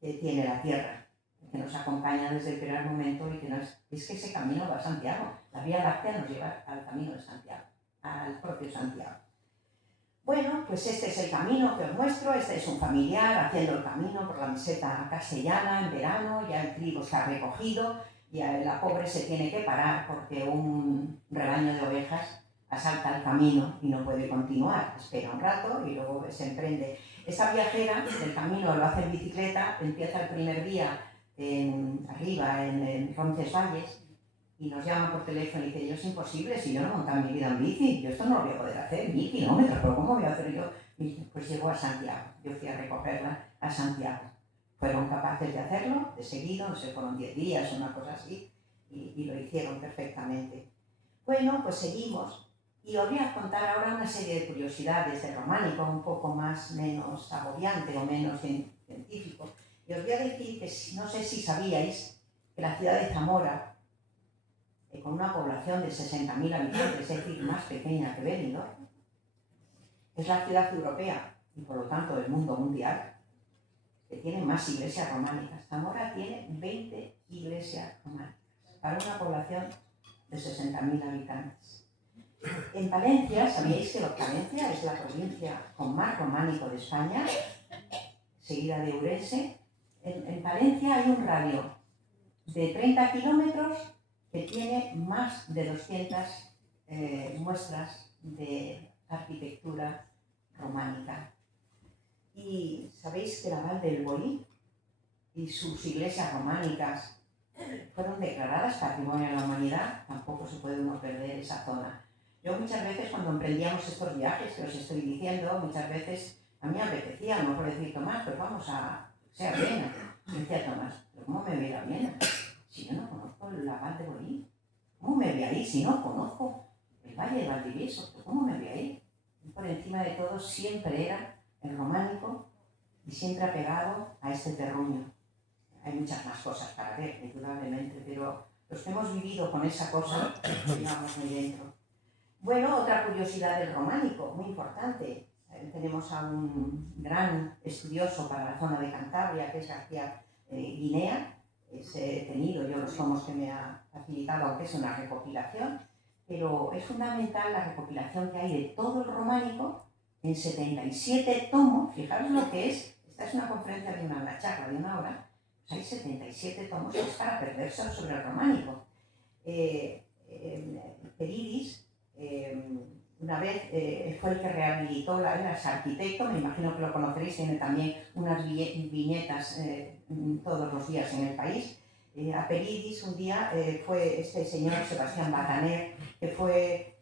que tiene la Tierra, que nos acompaña desde el primer momento y que es que ese camino va a Santiago. La Vía Láctea nos lleva al camino de Santiago, al propio Santiago. Bueno, pues este es el camino que os muestro. Este es un familiar haciendo el camino por la meseta castellana en verano, ya el trigo está recogido y la pobre se tiene que parar porque un rebaño de ovejas asalta el camino y no puede continuar. Espera un rato y luego se emprende. Esa viajera del camino lo hace en bicicleta, empieza el primer día arriba en Roncesvalles y nos llama por teléfono y dice: yo es imposible, si yo no he montado mi vida en bici, yo esto no lo voy a poder hacer, 1000 kilómetros, pero ¿cómo voy a hacer yo? Y pues llegó a Santiago, yo fui a recogerla a Santiago. Fueron capaces de hacerlo, de seguido, no sé, fueron 10 días, una cosa así, y lo hicieron perfectamente. Bueno, pues seguimos, y os voy a contar ahora una serie de curiosidades del románico, un poco menos agobiante o menos científico. Y os voy a decir que no sé si sabíais que la ciudad de Zamora, con una población de 60.000 habitantes, es decir, más pequeña que Benidorm, es la ciudad europea y por lo tanto del mundo mundial que tiene más iglesias románicas. Zamora tiene 20 iglesias románicas para una población de 60.000 habitantes. En Palencia, ¿sabíais que Palencia es la provincia con más románico de España, seguida de Ourense? En Palencia hay un radio de 30 kilómetros que tiene más de 200 muestras de arquitectura románica. Y sabéis que la Val del Boí y sus iglesias románicas fueron declaradas Patrimonio de la Humanidad. Tampoco se puede uno perder esa zona. Yo muchas veces, cuando emprendíamos estos viajes que os estoy diciendo, muchas veces a mí me apetecía, a lo mejor decir: Tomás, pues vamos a Viena. Y decía Tomás: ¿pero cómo me voy a ir a Viena si yo no conozco la Val del Boí? ¿Cómo me voy a ir si no conozco el Valle de Valdivieso? ¿Pero cómo me voy a ir? Y por encima de todo siempre era el románico y siempre apegado a este terruño. Hay muchas más cosas para ver, indudablemente, pero los que hemos vivido con esa cosa, llevamos muy dentro. Bueno, otra curiosidad del románico, muy importante. Tenemos a un gran estudioso para la zona de Cantabria, que es García Guinea. He tenido yo los tomos que me ha facilitado, aunque es una recopilación, pero es fundamental la recopilación que hay de todo el románico en 77 tomos. Fijaros lo que es. Esta es una conferencia de una charla de una hora. Pues hay 77 tomos, es para perderse sobre el románico. Peridis, una vez fue el que rehabilitó, él es arquitecto, me imagino que lo conoceréis, tiene también unas viñetas todos los días en el país. A Peridis un día fue este señor Sebastián Bataner, que fue...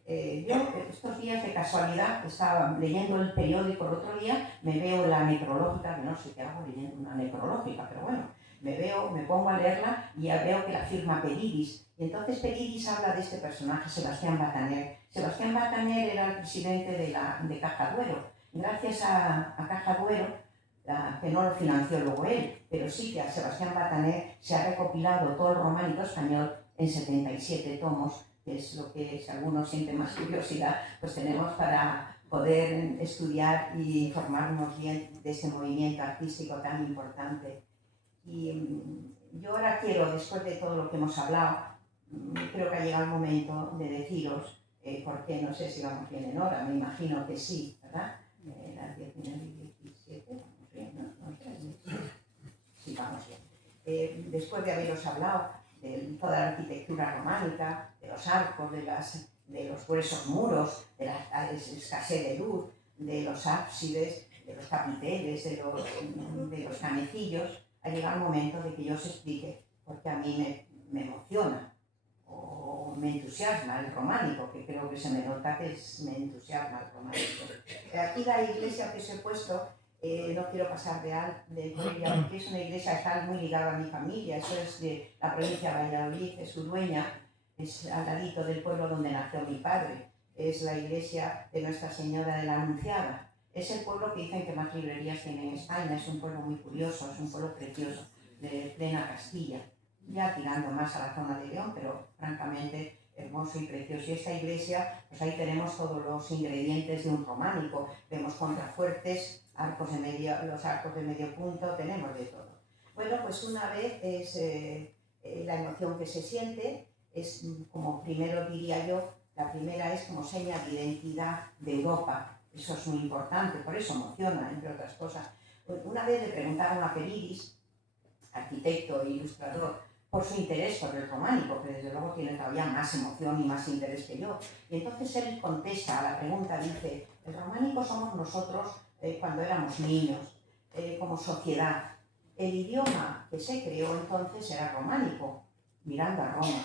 yo estos días de casualidad estaba leyendo el periódico el otro día, me veo la necrológica, que no sé qué hago leyendo una necrológica, pero bueno, me pongo a leerla y ya veo que la firma Peridis. Y entonces Peridis habla de este personaje, Sebastián Bataner. Sebastián Bataner era el presidente de Caja Duero. Gracias a Caja Duero, que no lo financió luego él, pero sí que a Sebastián Bataner se ha recopilado todo el románico español en 77 tomos, que es lo que, si alguno siente más curiosidad, pues tenemos para poder estudiar y informarnos bien de este movimiento artístico tan importante. Y yo ahora quiero, después de todo lo que hemos hablado, creo que ha llegado el momento de deciros, porque no sé si vamos bien en hora, me imagino que sí, ¿verdad? Las 10:17, vamos bien, ¿no? No sé, sí, vamos bien. Después de haberos hablado de toda la arquitectura románica, de los arcos, de los gruesos muros, de la escasez de luz, de los ábsides, de los capiteles, de los canecillos, ha llegado el momento de que yo os explique, porque a mí me emociona o me entusiasma el románico, que creo que se me nota que me entusiasma el románico. Aquí la iglesia que os he puesto, no quiero pasar de ella, porque es una iglesia que está muy ligada a mi familia. Eso es de la provincia de Valladolid, es su dueña, es al ladito del pueblo donde nació mi padre. Es la iglesia de Nuestra Señora de la Anunciada. Es el pueblo que dicen que más librerías tiene en España. Es un pueblo muy curioso, es un pueblo precioso, de plena Castilla, ya tirando más a la zona de León, pero francamente hermoso y precioso. Y esta iglesia, pues ahí tenemos todos los ingredientes de un románico. Vemos contrafuertes, los arcos de medio punto, tenemos de todo. Bueno, pues una vez es la emoción que se siente, es como primero diría yo, la primera es como seña de identidad de Europa. Eso es muy importante, por eso emociona, entre otras cosas. Una vez le preguntaron a Peridis, arquitecto e ilustrador, por su interés por el románico, que desde luego tiene todavía más emoción y más interés que yo. Y entonces él contesta a la pregunta, dice, el románico somos nosotros cuando éramos niños, como sociedad. El idioma que se creó entonces era románico, mirando a Roma.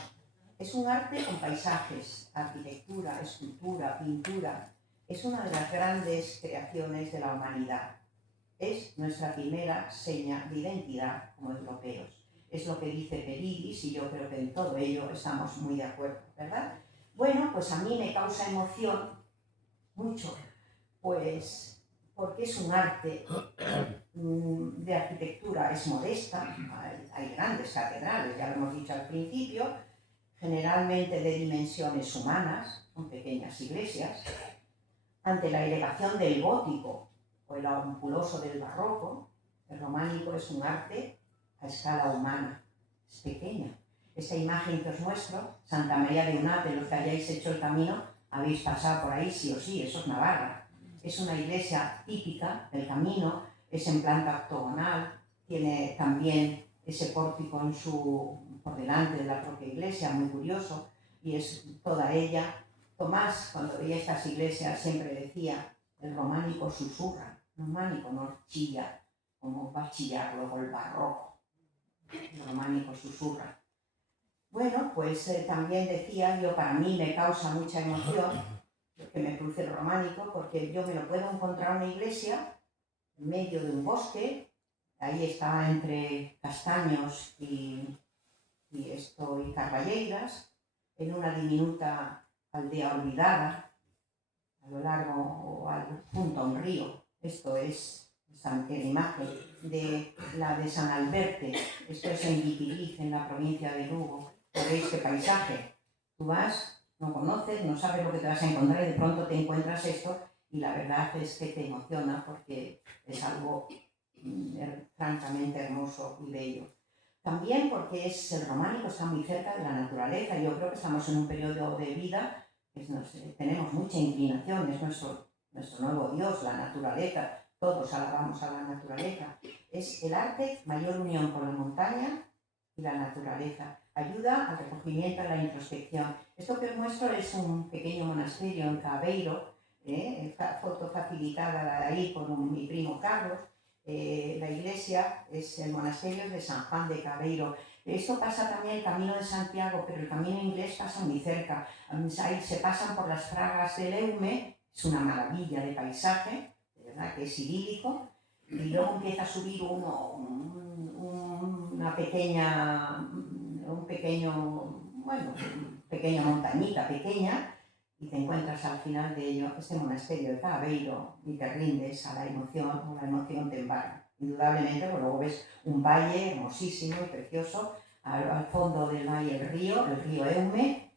Es un arte con paisajes, arquitectura, escultura, pintura. Es una de las grandes creaciones de la humanidad. Es nuestra primera seña de identidad como europeos. Es lo que dice Peridis y yo creo que en todo ello estamos muy de acuerdo, ¿verdad? Bueno, pues a mí me causa emoción mucho, pues porque es un arte de arquitectura, es modesta, hay grandes catedrales, ya lo hemos dicho al principio, generalmente de dimensiones humanas, son pequeñas iglesias. Ante la elevación del gótico o el ampuloso del barroco, el románico es un arte a escala humana, es pequeña. Esta imagen que os muestro, Santa María de Unate, los que hayáis hecho el camino, habéis pasado por ahí sí o sí, eso es Navarra. Es una iglesia típica del camino, es en planta octogonal, tiene también ese pórtico por delante de la propia iglesia, muy curioso, y es toda ella. Tomás, cuando veía estas iglesias, siempre decía, el románico susurra, el románico no chilla, como va a chillar luego el barroco. El románico susurra. Bueno, pues también decía, para mí me causa mucha emoción que me produce el románico, porque yo me lo puedo encontrar en una iglesia, en medio de un bosque, ahí está entre castaños y carballeiras, en una diminuta aldea olvidada, a lo largo o junto a un río. Esto es la imagen de la de San Alberte, esto es en Guipiriz, en la provincia de Lugo. ¿Veis qué paisaje? Tú vas, no conoces, no sabes lo que te vas a encontrar y de pronto te encuentras esto y la verdad es que te emociona porque es algo francamente hermoso y bello. También porque el románico está muy cerca de la naturaleza. Yo creo que estamos en un periodo de vida que tenemos mucha inclinación, es nuestro nuevo Dios, la naturaleza. Todos alabamos a la naturaleza. Es el arte, mayor unión con la montaña y la naturaleza. Ayuda al recogimiento, a la introspección. Esto que os muestro es un pequeño monasterio en Cabeiro, foto facilitada ahí por mi primo Carlos. La iglesia es el monasterio de San Juan de Cabeiro. Esto pasa también el Camino de Santiago, pero el camino inglés pasa muy cerca. Ahí se pasan por las fragas del Eume, es una maravilla de paisaje, de verdad que es idílico, y luego empieza a subir una pequeña montañita pequeña, y te encuentras al final de ello este monasterio de Cabeiro y te rindes a la emoción, o la emoción te embarga. Indudablemente, pues luego ves un valle hermosísimo y precioso, al fondo del valle el río Eume,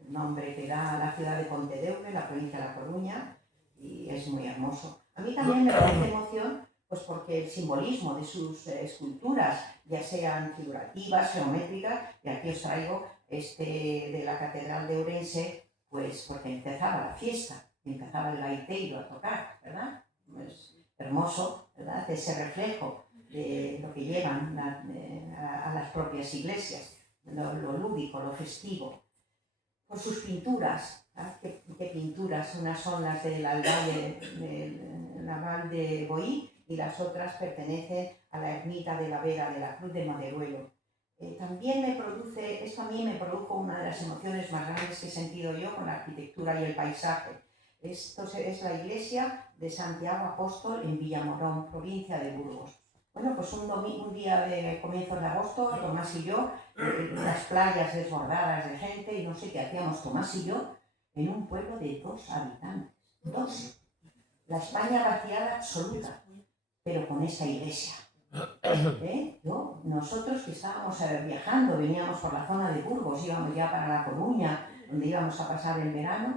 el nombre que da a la ciudad de Pontedeume, la provincia de La Coruña, y es muy hermoso. A mí también me produce emoción, pues porque el simbolismo de sus esculturas, ya sean figurativas, geométricas, y aquí os traigo de la Catedral de Ourense, pues porque empezaba la fiesta, empezaba el gaiteiro a tocar, ¿verdad? Es hermoso, ¿verdad? Ese reflejo de lo que llevan a las propias iglesias, lo lúdico, lo festivo. Por sus pinturas, ¿verdad? ¿Qué pinturas? Unas son las del Naval de Boí y las otras pertenecen a la ermita de la Vera de la Cruz de Maderuelo. También esto a mí me produjo una de las emociones más grandes que he sentido yo con la arquitectura y el paisaje. Esto es la iglesia de Santiago Apóstol en Villamorón, provincia de Burgos. Bueno, pues un día de comienzos de agosto, Tomás y yo, las playas desbordadas de gente, y no sé qué hacíamos Tomás y yo, en un pueblo de 2 habitantes. 2. La España vaciada absoluta, pero con esta iglesia. Nosotros que estábamos viajando, veníamos por la zona de Burgos, íbamos ya para La Coruña, donde íbamos a pasar el verano,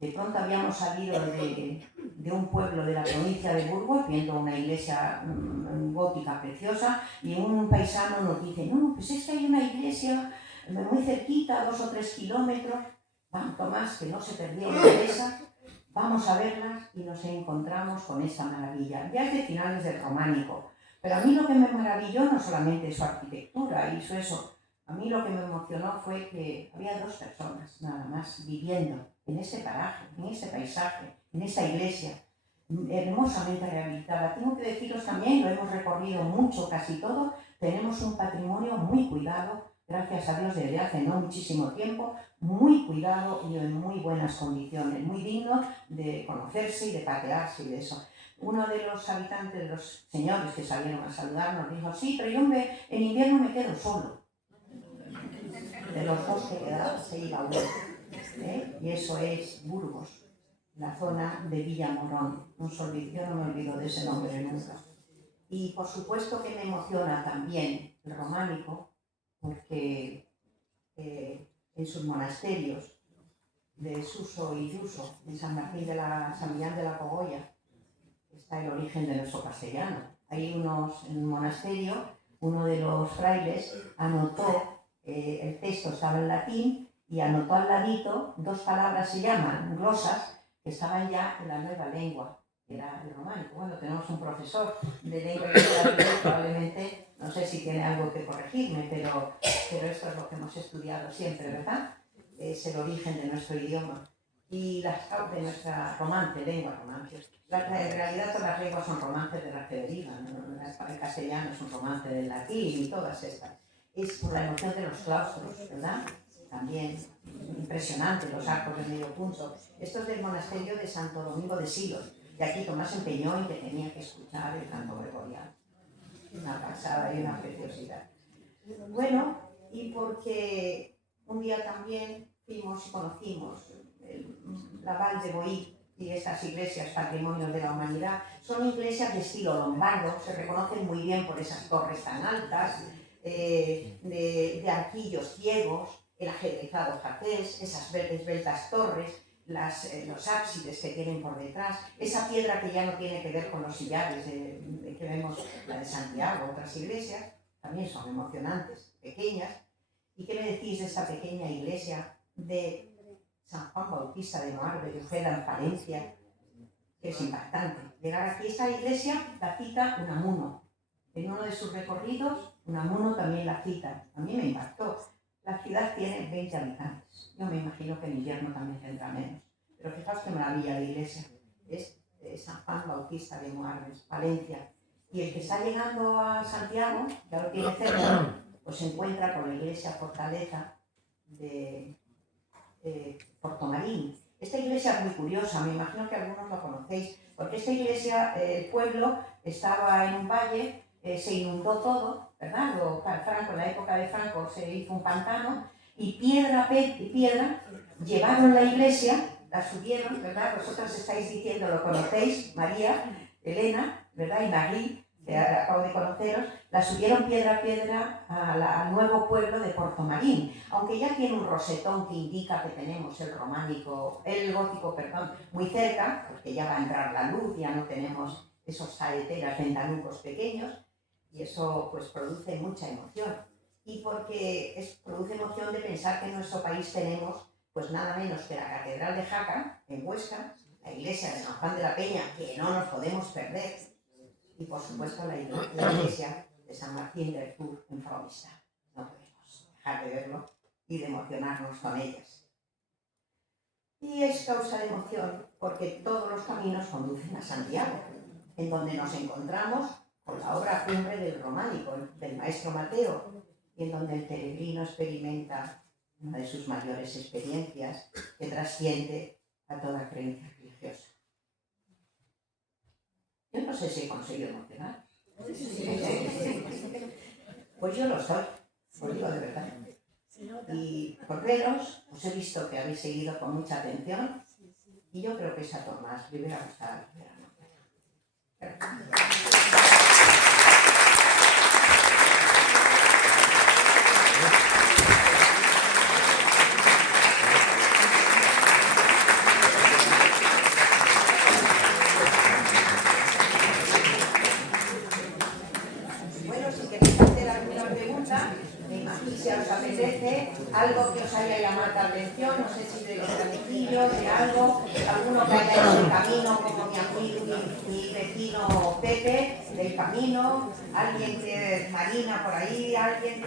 de pronto habíamos salido de un pueblo de la provincia de Burgos, viendo una iglesia gótica preciosa, y un paisano nos dice, no, pues es que hay una iglesia muy cerquita, 2 o 3 kilómetros, vamos, Tomás, que no se perdió una de esas, vamos a verlas y nos encontramos con esta maravilla. Ya es de finales del románico. Pero a mí lo que me maravilló no solamente es su arquitectura, hizo eso, A mí lo que me emocionó fue que había 2 personas nada más viviendo en este paraje, en este paisaje, en esta iglesia hermosamente rehabilitada. Tengo que deciros también, lo hemos recorrido mucho, casi todo, tenemos un patrimonio muy cuidado, gracias a Dios desde hace no muchísimo tiempo, muy cuidado y en muy buenas condiciones, muy digno de conocerse y de patearse y de eso. Uno de los habitantes, de los señores que salieron a saludarnos, dijo: sí, pero yo en invierno me quedo solo. De los 2 que quedaban se iba uno, y eso es Burgos, la zona de Villamorón. Yo no me olvido de ese nombre nunca. Y por supuesto que me emociona también el románico, porque en sus monasterios de Suso y Yuso, en San Millán de la Cogolla, está el origen de nuestro castellano. Hay en un monasterio, uno de los frailes anotó, el texto estaba en latín, y anotó al ladito 2 palabras, se llaman glosas, que estaban ya en la nueva lengua, que era el románico. Bueno, tenemos un profesor de lengua y literatura, probablemente, no sé si tiene algo que corregirme, pero esto es lo que hemos estudiado siempre, ¿verdad? Es el origen de nuestro idioma y de nuestra lengua romance. En realidad todas las lenguas son romances de las que derivan, ¿no? El castellano es un romance del latín y todas estas. Es por la emoción de los claustros, ¿verdad? También impresionante, los arcos de medio punto. Esto es del monasterio de Santo Domingo de Silos, y aquí Tomás se empeñó en que tenía que escuchar el canto gregoriano. Una pasada y una preciosidad. Bueno, y porque un día también fuimos y conocimos la Val de Boí y estas iglesias patrimonios de la humanidad. Son iglesias de estilo lombardo, se reconocen muy bien por esas torres tan altas, de arquillos ciegos, el ajedrezado jacés, esas esbeltas torres, los ábsides que tienen por detrás, esa piedra que ya no tiene que ver con los sillares que vemos, la de Santiago, otras iglesias, también son emocionantes, pequeñas. ¿Y qué me decís de esta pequeña iglesia de San Juan Bautista de Moarbe, de Ojeda, en Palencia, que es impactante? Llegar aquí, esta iglesia la cita Unamuno. En uno de sus recorridos, Unamuno también la cita. A mí me impactó. La ciudad tiene 20 habitantes. Yo me imagino que en invierno también tendrá menos. Pero fijaos qué maravilla de iglesia. Es San Juan Bautista de Moarbe, Palencia. Y el que está llegando a Santiago, ya lo tiene cerca, pues se encuentra con la iglesia fortaleza de Portomarín. Esta iglesia es muy curiosa, me imagino que algunos lo conocéis, porque esta iglesia, el pueblo estaba en un valle, se inundó todo, ¿verdad? En la época de Franco se hizo un pantano, y piedra llevaron la iglesia, la subieron, ¿verdad? Vosotros estáis diciendo, lo conocéis, María, Elena, ¿verdad? Y Marie, que acabo de conoceros, la subieron piedra a piedra al nuevo pueblo de Portomarín, aunque ya tiene un rosetón que indica que tenemos el gótico, muy cerca, porque ya va a entrar la luz, ya no tenemos esos saeteras ventanucos pequeños, y eso pues produce mucha emoción. Y porque produce emoción de pensar que en nuestro país tenemos pues nada menos que la Catedral de Jaca, en Huesca, la iglesia de San Juan de la Peña, que no nos podemos perder, y por supuesto la iglesia de San Martín del Tour en Fromista. No podemos dejar de verlo y de emocionarnos con ellas. Y es causa de emoción porque todos los caminos conducen a Santiago, en donde nos encontramos con la obra cumbre del románico, del maestro Mateo, y en donde el peregrino experimenta una de sus mayores experiencias que trasciende a toda creencia religiosa. Yo no sé si he conseguido emocionar. Pues yo lo estoy, os digo de verdad. Y por veros, os he visto que habéis seguido con mucha atención, y yo creo que es a Tomás le hubiera gustado el verano. Si os apetece, algo que os haya llamado la atención, no sé si de los canecillos, de algo, alguno que haya hecho el camino, como mi vecino Pepe, del camino, alguien que Marina por ahí, alguien que